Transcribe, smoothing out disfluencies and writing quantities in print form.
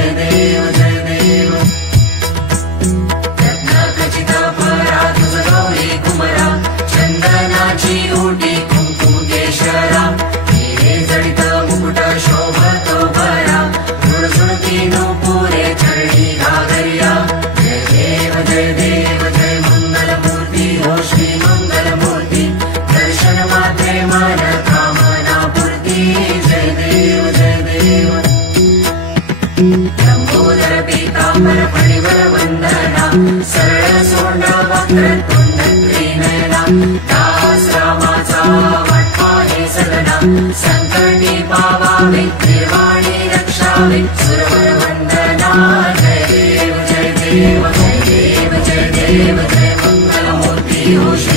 देव जय देव रत्नखचित परा तुझ गौरी कुमरा चंदनाची ओटी कुंकुम केशरा हिरे जडित मुकुट शोभतो भरा झुळझुळती नूपुरे चरणी घागरिया जय देव जय मंगलमूर्ती हो श्री मंगलमूर्ती दर्शन मात्रे मन कामना पूर्ती जय देव लंबोदर पीतांबर फणिवर वंदना सरळ सोंड वक्रतुंड त्रिनयना दास रामाचा वाटपाहे सदना संकटी पावावे निर्वाणी रक्षावे सुरवर वंदना जय देव जय देव जय देव जय देव जय मंगलमूर्ती हो